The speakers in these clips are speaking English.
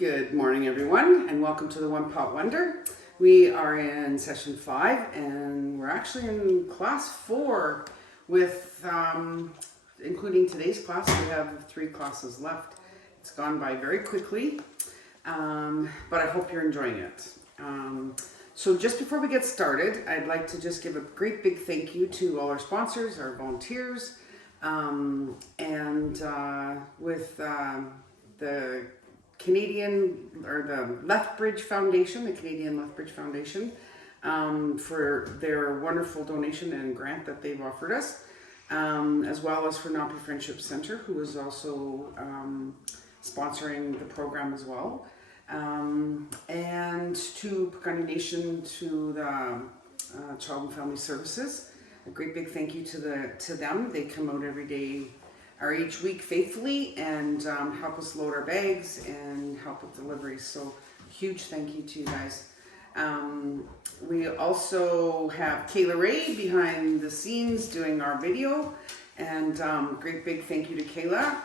Good morning, everyone, and welcome to the One Pot Wonder. We are in session 5, and we're actually in class 4 with, including today's class. We have 3 classes left. It's gone by very quickly, but I hope you're enjoying it. So just before we get started, I'd like to just give a great big thank you to all our sponsors, our volunteers, with the Canadian, or the Lethbridge Foundation, the Canadian Lethbridge Foundation, for their wonderful donation and grant that they've offered us, as well as for Napi Friendship Center, who is also sponsoring the program as well, and to Pickle Nation, to the Child and Family Services. A great big thank you to them. They come out every day or each week faithfully and help us load our bags and help with deliveries. So huge thank you to you guys. We also have Kayla Ray behind the scenes doing our video, and great big thank you to Kayla.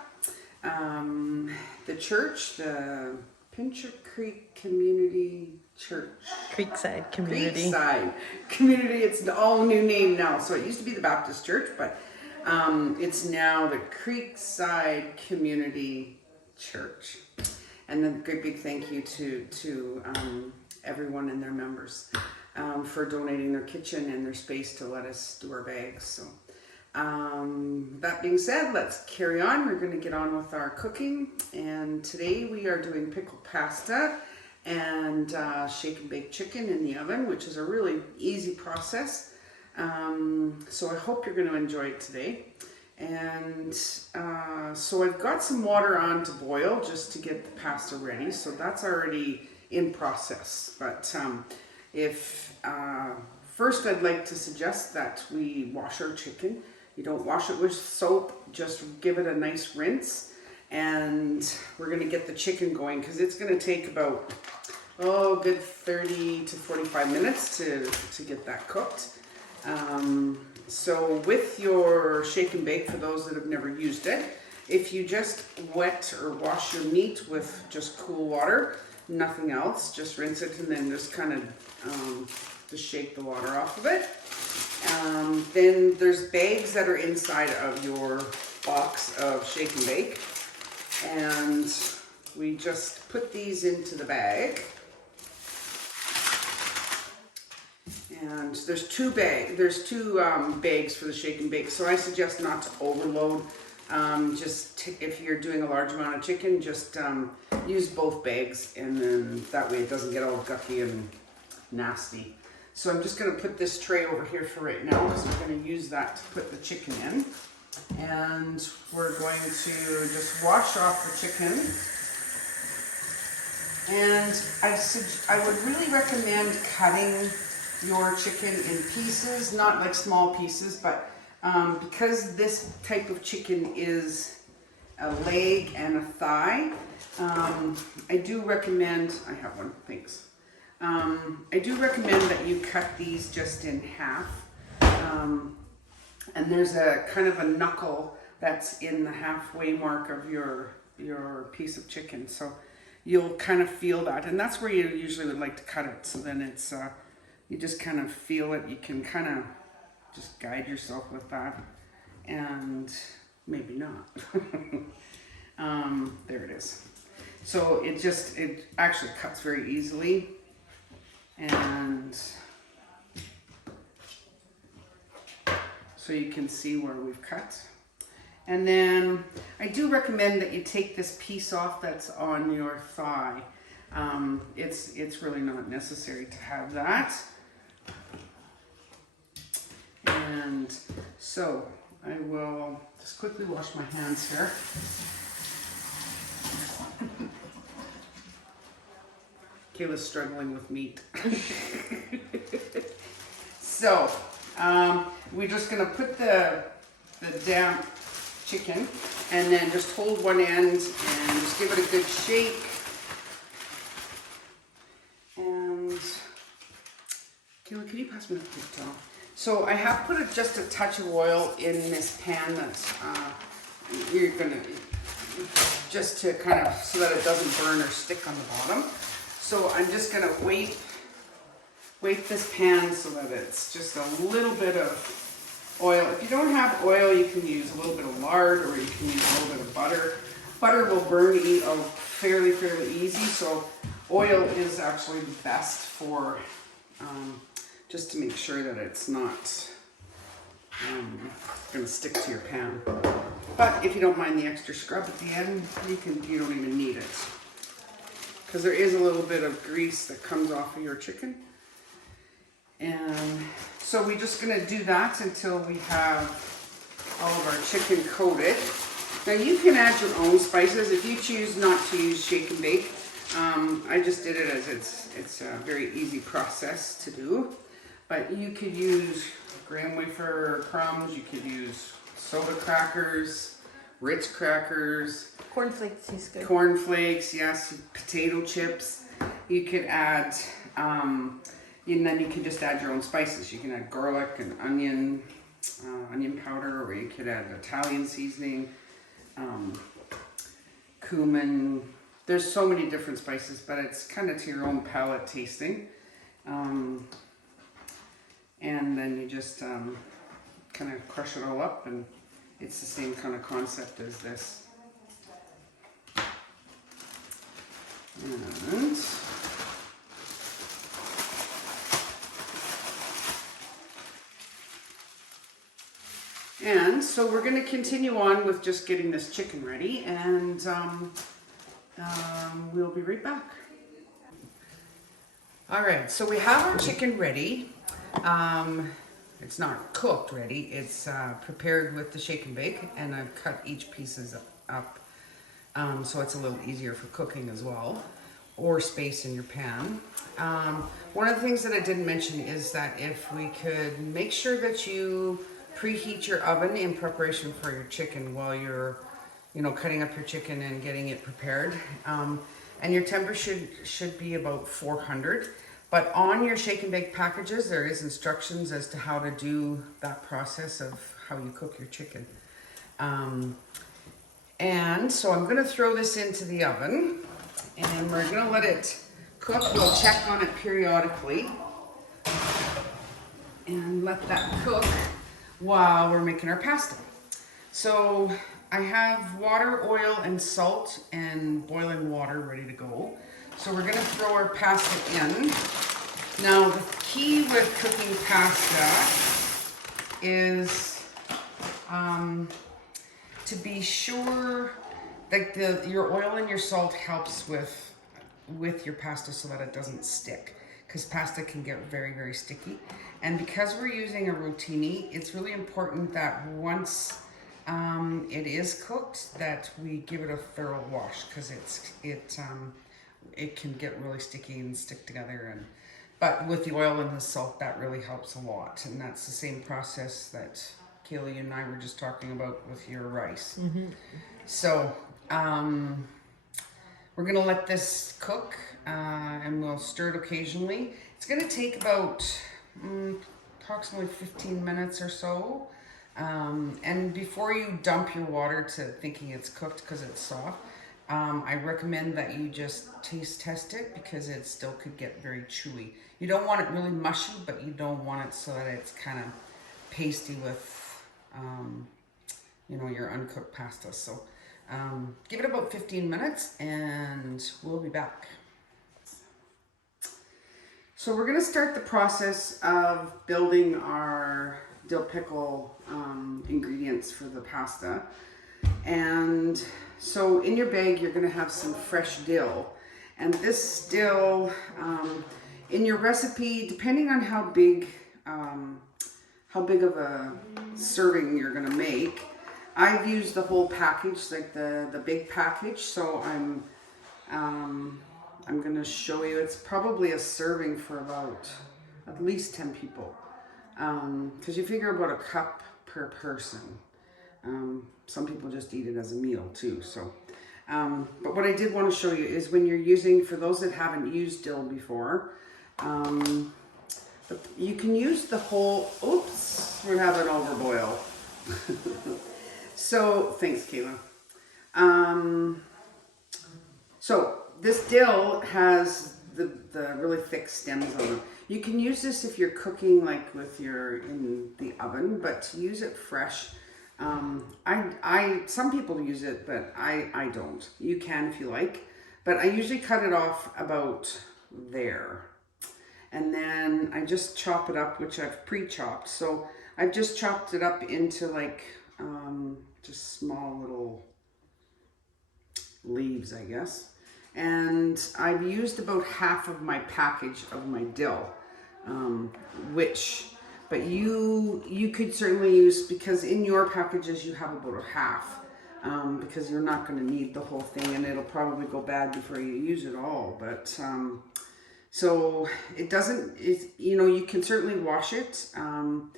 The church, the Pincher Creek Community Church. Creekside Community. Creekside Community, it's an all new name now. So it used to be the Baptist Church, but it's now the Creekside Community Church. And then great big thank you to everyone and their members for donating their kitchen and their space to let us do our bags. So that being said, let's carry on. We're going to get on with our cooking. And today we are doing pickled pasta and shake and bake chicken in the oven, which is a really easy process. So I hope you're going to enjoy it today. And so I've got some water on to boil just to get the pasta ready. So that's already in process. But first I'd like to suggest that we wash our chicken. You don't wash it with soap, just give it a nice rinse. And we're going to get the chicken going because it's going to take about, a good 30 to 45 minutes to get that cooked. So with your shake and bake, for those that have never used it, if you just wet or wash your meat with just cool water, nothing else, just rinse it and then just kind of just shake the water off of it. Then there's bags that are inside of your box of shake and bake, and we just put these into the bag. And there's two bags for the shake and bake, so I suggest not to overload. If you're doing a large amount of chicken, just use both bags, and then that way it doesn't get all gucky and nasty. So I'm just going to put this tray over here for right now because we're going to use that to put the chicken in. And we're going to just wash off the chicken. And I would really recommend cutting your chicken in pieces, not like small pieces, but because this type of chicken is a leg and a thigh, I do recommend, I have one, thanks. I do recommend that you cut these just in half. And there's a kind of a knuckle that's in the halfway mark of your piece of chicken. So you'll kind of feel that. And that's where you usually would like to cut it. So then it's, you just kind of feel it. You can kind of just guide yourself with that. And maybe not. There it is. So it actually cuts very easily. And so you can see where we've cut. And then I do recommend that you take this piece off that's on your thigh. It's really not necessary to have that. And so I will just quickly wash my hands here. Kayla's struggling with meat. So we're just going to put the damp chicken and then just hold one end and just give it a good shake. And Kayla, can you pass me the paper towel? So I have put just a touch of oil in this pan that you're going to just to kind of, so that it doesn't burn or stick on the bottom. So I'm just gonna weight this pan so that it's just a little bit of oil. If you don't have oil, you can use a little bit of lard, or you can use a little bit of butter. Butter will burn fairly easy, so oil is actually the best for just to make sure that it's not going to stick to your pan. But if you don't mind the extra scrub at the end, you don't even need it, because there is a little bit of grease that comes off of your chicken. And so we're just going to do that until we have all of our chicken coated. Now you can add your own spices if you choose not to use shake and bake. I just did it as it's a very easy process to do. But you could use graham wafer crumbs, you could use soda crackers, Ritz crackers. Cornflakes is good. Cornflakes, yes, potato chips. You could add, and then you can just add your own spices. You can add garlic and onion powder, or you could add Italian seasoning, cumin. There's so many different spices, but it's kind of to your own palate tasting. And then you just kind of crush it all up, and it's the same kind of concept as this. And so we're going to continue on with just getting this chicken ready, and we'll be right back. All right, so we have our chicken ready. It's not cooked ready, it's prepared with the shake and bake, and I've cut each pieces up so it's a little easier for cooking as well, or space in your pan. One of the things that I didn't mention is that if we could make sure that you preheat your oven in preparation for your chicken while you're cutting up your chicken and getting it prepared, and your temperature should be about 400. But on your shake and bake packages, there is instructions as to how to do that process of how you cook your chicken. And so I'm going to throw this into the oven, and we're going to let it cook. We'll check on it periodically and let that cook while we're making our pasta. So I have water, oil, and salt and boiling water ready to go. So we're going to throw our pasta in. Now the key with cooking pasta is to be sure that your oil and your salt helps with your pasta so that it doesn't stick, because pasta can get very sticky. And because we're using a rotini, it's really important that once it is cooked, that we give it a thorough wash, because it can get really sticky and stick together. But with the oil and the salt, that really helps a lot. And that's the same process that Kaylee and I were just talking about with your rice. Mm-hmm. So we're going to let this cook, and we'll stir it occasionally. It's going to take about approximately 15 minutes or so. And before you dump your water to thinking it's cooked because it's soft, I recommend that you just taste test it, because it still could get very chewy. You don't want it really mushy, but you don't want it so that it's kind of pasty with, your uncooked pasta. So give it about 15 minutes and we'll be back. So we're going to start the process of building our dill pickle ingredients for the pasta. And so in your bag, you're going to have some fresh dill. And this dill, in your recipe, depending on how big of a serving you're going to make, I've used the whole package, like the big package. So I'm going to show you. It's probably a serving for about at least 10 people, because you figure about a cup per person. Some people just eat it as a meal too. So, but what I did want to show you is when you're using, for those that haven't used dill before, you can use the whole, oops, we're having overboil. So, thanks Kayla. So this dill has the really thick stems on it. You can use this if you're cooking like in the oven, but to use it fresh, some people use it, but I don't. You can if you like, but I usually cut it off about there. And then I just chop it up, which I've pre-chopped. So I've just chopped it up into like just small little leaves, I guess. And I've used about half of my package of my dill, but you could certainly use, because in your packages you have about a half, because you're not going to need the whole thing, and it'll probably go bad before you use it all. But so it doesn't, you can certainly wash it, and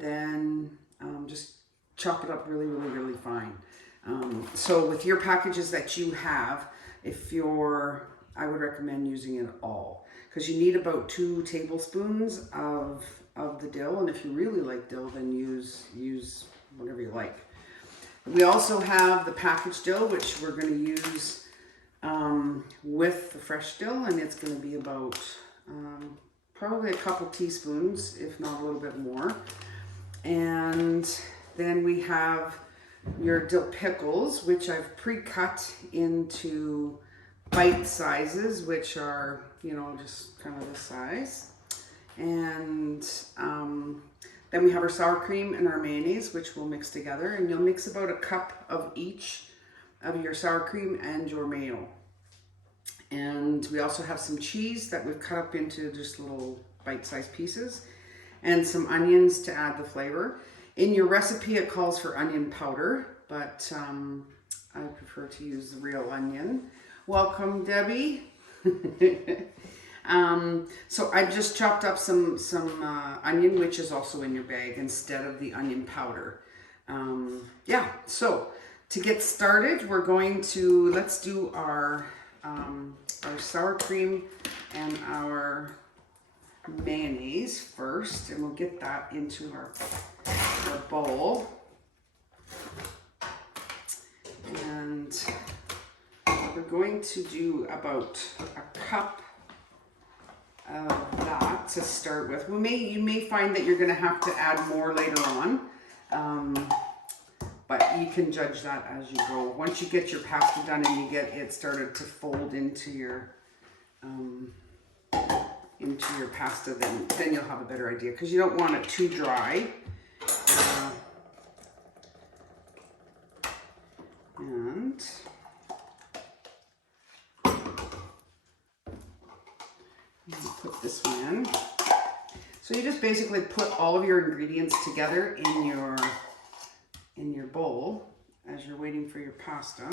then just chop it up really, really, really fine. So with your packages that you have, I would recommend using it all, because you need about 2 tablespoons of the dill, and if you really like dill, then use whatever you like. We also have the packaged dill, which we're going to use with the fresh dill, and it's going to be about probably a couple teaspoons, if not a little bit more. And then we have your dill pickles, which I've pre-cut into bite sizes, which are, just kind of this size. And then we have our sour cream and our mayonnaise, which we'll mix together. And you'll mix about a cup of each of your sour cream and your mayo. And we also have some cheese that we've cut up into just little bite-sized pieces, and some onions to add the flavor. In your recipe, it calls for onion powder, but I prefer to use the real onion. Welcome, Debbie. So I just chopped up some onion, which is also in your bag, instead of the onion powder. So to get started, let's do our sour cream and our mayonnaise first, and we'll get that into our bowl. And we're going to do about a cup of that to start with. You may find that you're going to have to add more later on, but you can judge that as you go. Once you get your pasta done and you get it started to fold into your pasta, then you'll have a better idea, because you don't want it too dry. And put this one in. So you just basically put all of your ingredients together in your bowl as you're waiting for your pasta.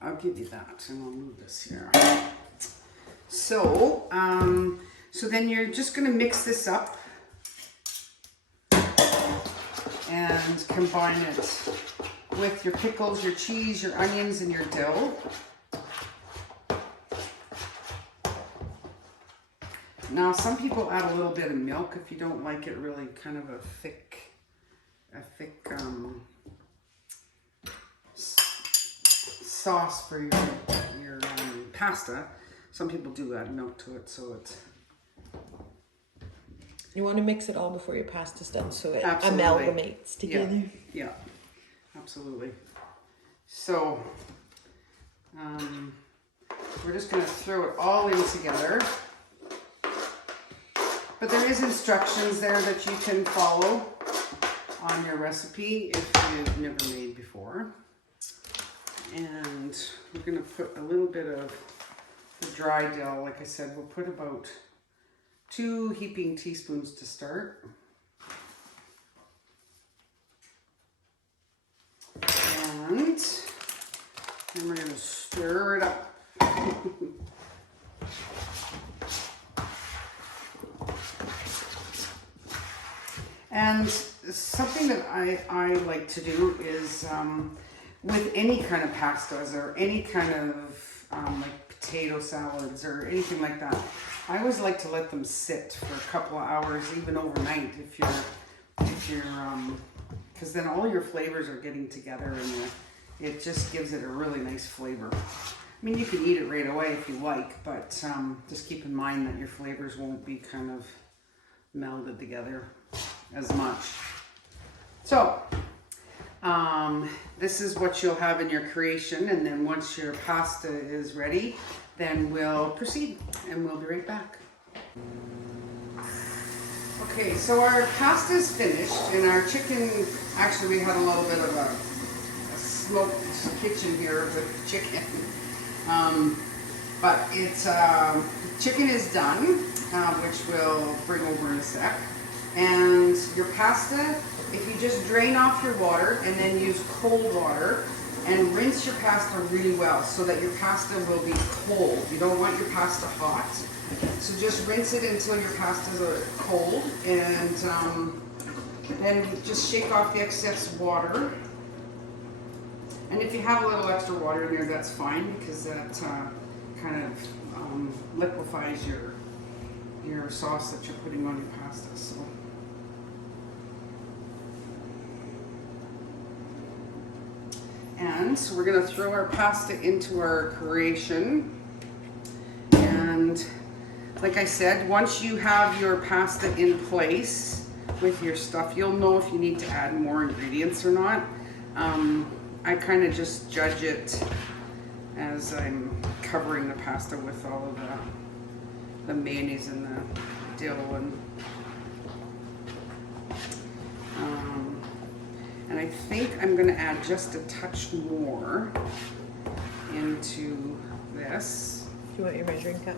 I'll give you that, and I'll move this here. So then you're just going to mix this up and combine it with your pickles, your cheese, your onions, and your dill. Now, some people add a little bit of milk if you don't like it really kind of a thick sauce for your pasta. Some people do add milk to it, so it's... You want to mix it all before your pasta's done, so it Absolutely. amalgamates together. Yeah, absolutely. So we're just going to throw it all in together. But there is instructions there that you can follow on your recipe if you've never made before. And we're going to put a little bit of the dry dill. Like I said, we'll put about 2 heaping teaspoons to start. And then we're going to stir it up. And something that I like to do is with any kind of pastas or any kind of like potato salads or anything like that, I always like to let them sit for a couple of hours, even overnight, if you're because then all your flavors are getting together and it just gives it a really nice flavor. I mean, you can eat it right away if you like, but just keep in mind that your flavors won't be kind of melded together as much. So, this is what you'll have in your creation, and then once your pasta is ready, then we'll proceed, and we'll be right back. Okay, so our pasta is finished, and our chicken, actually we had a little bit of a smoked kitchen here with chicken. But it's, chicken is done, which we'll bring over in a sec. And your pasta, if you just drain off your water and then use cold water and rinse your pasta really well so that your pasta will be cold. You don't want your pasta hot. So just rinse it until your pastas are cold, and then just shake off the excess water. And if you have a little extra water in there, that's fine, because that kind of liquefies your sauce that you're putting on your pasta. So. And so we're going to throw our pasta into our creation. And like I said, once you have your pasta in place with your stuff, you'll know if you need to add more ingredients or not. I kind of just judge it as I'm covering the pasta with all of the mayonnaise and the dill and I think I'm going to add just a touch more into this. Do you want your measuring cup?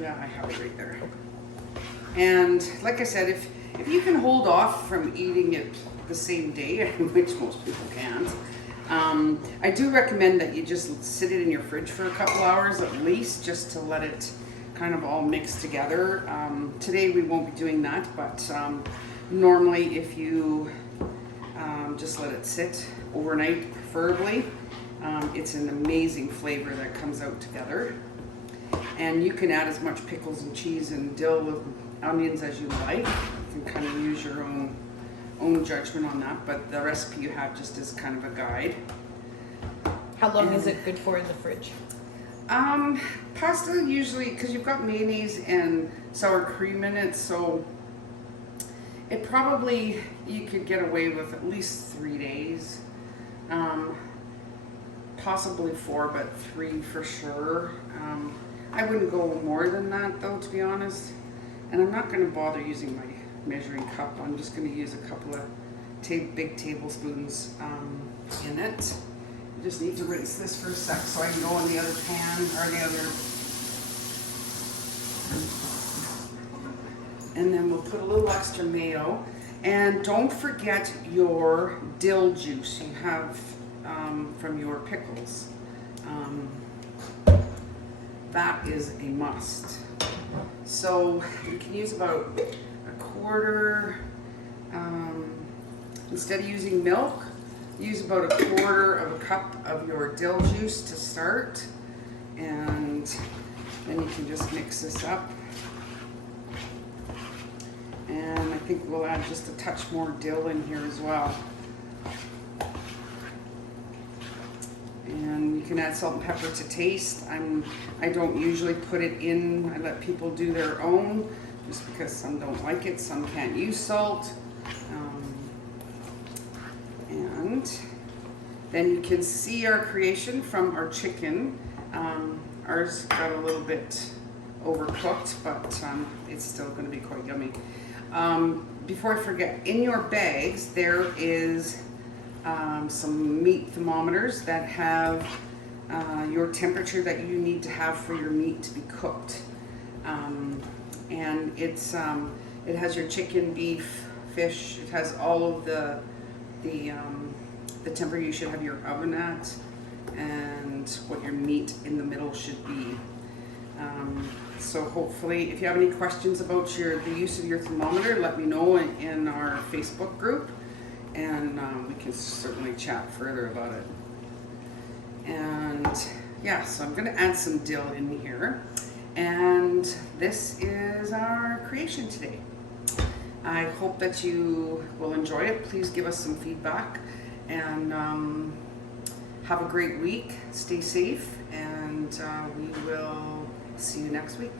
Yeah, I have it right there. And like I said, if you can hold off from eating it the same day, which most people can't, I do recommend that you just sit it in your fridge for a couple hours at least, just to let it kind of all mix together. Today we won't be doing that, but normally if you just let it sit overnight, preferably, it's an amazing flavor that comes out together. And you can add as much pickles and cheese and dill and onions as you like. You can kind of use your own judgment on that, but the recipe you have just is kind of a guide. How long is it good for in the fridge? Pasta usually, because you've got mayonnaise and sour cream in it, so it probably, you could get away with at least 3 days. Possibly 4, but 3 for sure. I wouldn't go more than that though, to be honest. And I'm not going to bother using my measuring cup. I'm just going to use a couple of big tablespoons in it. I just need to rinse this for a sec so I can go in the other pan, or the other. And then we'll put a little extra mayo. And don't forget your dill juice you have from your pickles. That is a must. So you can use about a quarter, instead of using milk, use about a quarter of a cup of your dill juice to start, and then you can just mix this up. And I think we'll add just a touch more dill in here as well. And you can add salt and pepper to taste. I don't usually put it in. I let people do their own, just because some don't like it, some can't use salt. And then you can see our creation from our chicken. Ours got a little bit overcooked, but it's still going to be quite yummy. Before I forget, in your bags there is some meat thermometers that have your temperature that you need to have for your meat to be cooked. And it has your chicken, beef, fish. It has all of the temperature you should have your oven at, and what your meat in the middle should be. So hopefully, if you have any questions about the use of your thermometer, let me know in our Facebook group, and we can certainly chat further about it. And yeah, so I'm going to add some dill in here, and this is our creation today. I hope that you will enjoy it. Please give us some feedback, and have a great week. Stay safe, and we will see you next week.